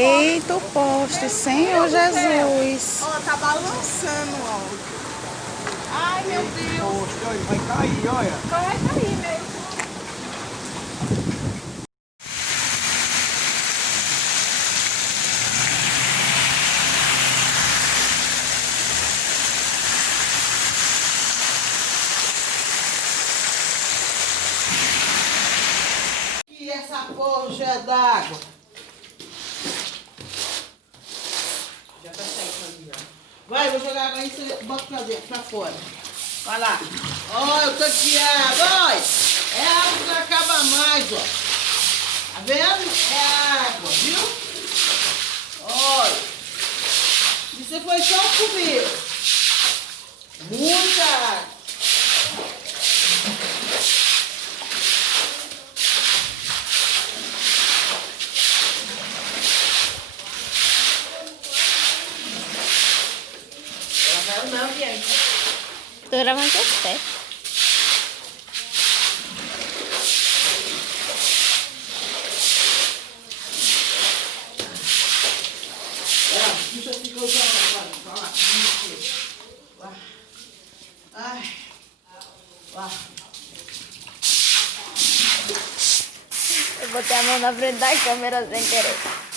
Eita, o poste, Senhor Jesus. Ó, tá balançando, ó. Ai, meu Deus. Poste, olha, vai cair, olha. Vai cair mesmo. E essa poxa d'água? Já tá saindo ali, ó. Vai, vou jogar água aí, você bota pra dentro, pra fora. Vai lá. Ó, eu tô de água, olha. É água que não acaba mais, ó. Tá vendo? É água, viu? Olha. Isso foi só o começo. Muita água. Não, Bianca. Tô gravando com os pés. Deixa eu ficar usando agora. Ai. Eu botei a mão na frente da câmera sem querer.